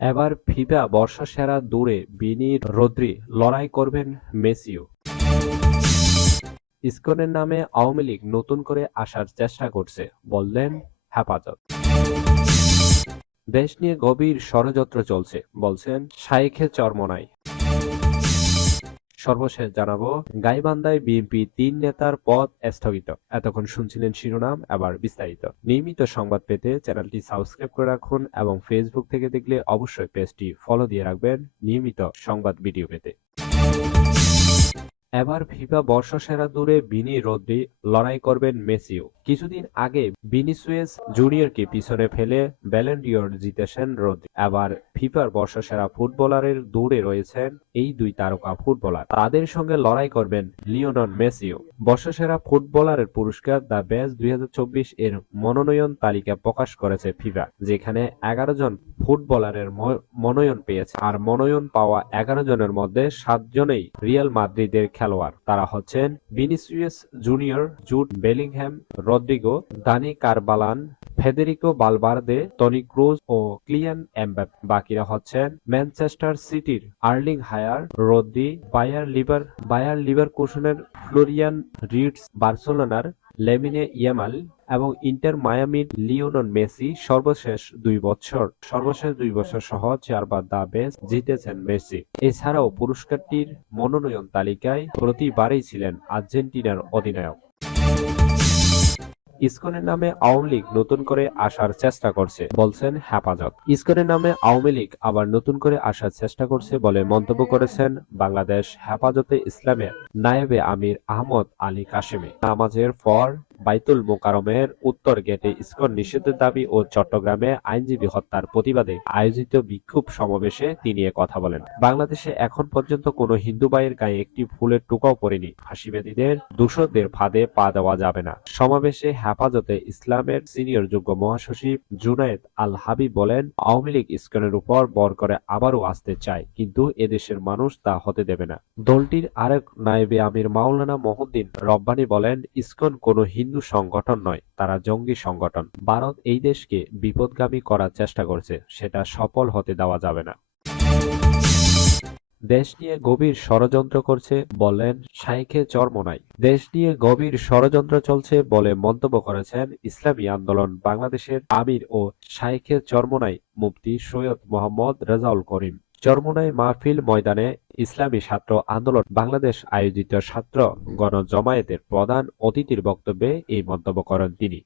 এবার ফিফা বর্ষসেরা দৌড়ে বিনি রদ্রি, লড়াই করবেন মেসিও। ইসকনের নামে আওয়ামী লীগ নতুন করে আসার চেষ্টা করছে, বললেন হেফাজত। দেশ নিয়ে গভীর ষড়যন্ত্র চলছে, বলছেন শাইখে চরমোনাই। সর্বশেষ জানাবো, গাইবান্ধায় বিএনপি ৩ নেতার পদ স্থগিত। এতক্ষণ শুনছিলেন শিরোনাম, এবার বিস্তারিত। নিয়মিত সংবাদ পেতে চ্যানেলটি সাবস্ক্রাইব করে রাখুন এবং ফেসবুক থেকে দেখলে অবশ্যই পেজটি ফলো দিয়ে রাখবেন নিয়মিত সংবাদ ভিডিও পেতে। এবার ফিফা বর্ষসেরা দৌড়ে বিনি রদ্রি, লড়াই করবেন মেসিও। কিছুদিন আগে ভিনিসিয়াস জুনিয়রকে পিছনে ফেলে ব্যালন ডি'অর জিতেছেন রদ্রি। এবার ফিফার বর্ষসেরা ফুটবলারের দৌড়ে রয়েছেন এই দুই তারকা ফুটবলার। তাদের সঙ্গে লড়াই করবেন লিওনেল মেসিও। বর্ষসেরা ফুটবলারের পুরস্কার দ্য বেস্ট 2024 এর মনোনয়ন তালিকা প্রকাশ করেছে ফিফা, যেখানে 11 জন ফুটবলারের মনোনয়ন পেয়েছে। আর মনোনয়ন পাওয়া 11 জনের মধ্যে 7 জনেই রিয়াল মাদ্রিদের খেলোয়াড়। তারা হচ্ছেন Vinicius Junior, Jude Bellingham, Rodrygo, Dani Carvajal, Federico Valverde, Toni Kroos ও কিলিয়ান এমবাপ্পে। বাকিরা হচ্ছেন ম্যানচেস্টার সিটির আর্লিং হায়ার, রদ্রি, বায়ার লিভারকুসেনের ফ্লোরিয়ান রিটস, বার্সেলোনার লেমিনে ইয়ামাল এবং ইন্টার মায়ামির লিওনেল মেসি। সর্বশেষ 2 বছর সহ 4 বার দ্য বেস্ট জিতেছেন মেসি। এছাড়াও পুরস্কারটির মনোনয়ন তালিকায় প্রতিবারই ছিলেন আর্জেন্টিনার অধিনায়ক। ইসকনের নামে আওয়ামী লীগ নতুন করে আসার চেষ্টা করছে, বলছেন হেফাজত। ইসকনের নামে আওয়ামী লীগ আবার নতুন করে আসার চেষ্টা করছে বলে মন্তব্য করেছেন বাংলাদেশ হেফাজতে ইসলামের নায়েবে আমির আহমদ আলী কাশেমি। নামাজের পর বাইতুল মোকাররমের উত্তর গেটে ইসকন নিষিদ্ধের দাবি ও চট্টগ্রামে আইনজীবী হত্যার প্রতিবাদে আয়োজিত বিক্ষোভ সমাবেশে তিনি এ কথা বলেন। বাংলাদেশে এখন পর্যন্ত কোনো হিন্দু ভাইয়ের গায়ে একটি ফুলের টোকাও পড়েনি। ফাঁসিবাদীদের দূষরদের ফাঁদে পা দেওয়া যাবে না। সমাবেশে হেফাজতে ইসলামের সিনিয়র যুগ্ম মহাসচিব জুনায়েদ আল হাবিব বলেন, আওয়ামী লীগ ইসকনের উপর বর করে আবারও আসতে চায়, কিন্তু এদেশের মানুষ তা হতে দেবে না। দলটির আরেক নায়েবে আমির মাওলানা মহিউদ্দিন রব্বানী বলেন, ইসকন কোনো হিন্দু সংগঠন নয়, তারা জঙ্গি সংগঠন। ভারত এই দেশকে বিপদগামী করার চেষ্টা করছে, সেটা সফল হতে দেওয়া যাবে না। দেশ নিয়ে গভীর ষড়যন্ত্র করছে, বললেন শাইখে চরমোনাই। দেশ নিয়ে গভীর ষড়যন্ত্র চলছে বলে মন্তব্য করেছেন ইসলামী আন্দোলন বাংলাদেশের আমির ও শাইখে চরমোনাই মুফতি সৈয়দ মোহাম্মদ রেজাউল করিম। চরমোনাই মাহফিল ময়দানে ইসলামী ছাত্র আন্দোলন বাংলাদেশ আয়োজিত ছাত্র গণজমায়েতের প্রধান অতিথির বক্তব্যে এই মন্তব্য করেন তিনি।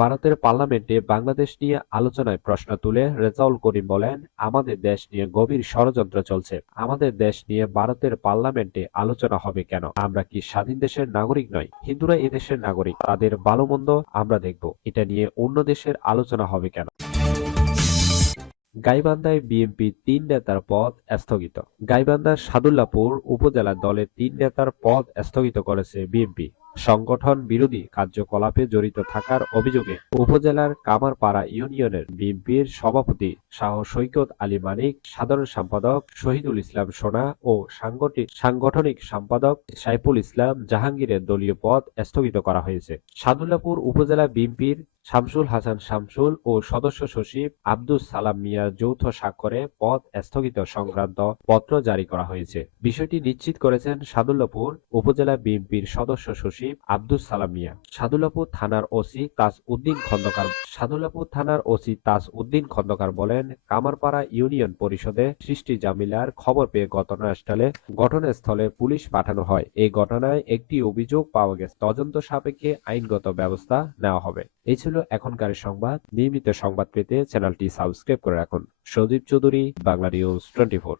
ভারতের পার্লামেন্টে বাংলাদেশ নিয়ে আলোচনায় প্রশ্ন তুলে রেজাউল করিম বলেন, আমাদের দেশ নিয়ে গভীর ষড়যন্ত্র চলছে। আমাদের দেশ নিয়ে ভারতের পার্লামেন্টে আলোচনা হবে কেন? আমরা কি স্বাধীন দেশের নাগরিক নই? হিন্দুরা এদেশের নাগরিক, তাদের ভালো মন্দ আমরা দেখব। এটা নিয়ে অন্য দেশের আলোচনা হবে কেন? গাইবান্ধায় বিএনপির ৩ নেতার পদ স্থগিত। গাইবান্ধার সাদুল্লাপুর উপজেলা দলের ৩ নেতার পদ স্থগিত করেছে বিএনপি। সংগঠন বিরোধী কার্যকলাপে জড়িত থাকার অভিযোগে উপজেলার কামারপাড়া ইউনিয়নের বিএনপির সভাপতি শাহ সৈকত আলী মানিক, সাধারণ সম্পাদক শহীদুল ইসলাম সোনা ও সাংগঠনিক সম্পাদক সাইফুল ইসলাম জাহাঙ্গীরের দলীয় পদ স্থগিত করা হয়েছে। সাদুল্লাপুর উপজেলা বিএনপির শামসুল হাসান শামসুল ও সদস্য সচিব আব্দুস সালাম মিয়ার যৌথ স্বাক্ষরে পদ স্থগিত সংক্রান্ত পত্র জারি করা হয়েছে। বিষয়টি নিশ্চিত করেছেন সাদুল্লাপুর উপজেলা বিএনপির সদস্য সচিব আব্দুস সালাম মিয়া। সাদুল্লাপুর থানার ওসি তাজ উদ্দিন খন্দকার বলেন, কামারপাড়া ইউনিয়ন পরিষদে সৃষ্টি জামিলার খবর পেয়ে ঘটনাস্থলে পুলিশ পাঠানো হয়। এই ঘটনায় একটি অভিযোগ পাওয়া গেছে। তদন্ত সাপেক্ষে আইনগত ব্যবস্থা নেওয়া হবে। এই ছিল এখনকার সংবাদ। নিয়মিত সংবাদ পেতে চ্যানেলটি সাবস্ক্রাইব করে রাখুন। সজীব চৌধুরী, বাংলা নিউজ 24।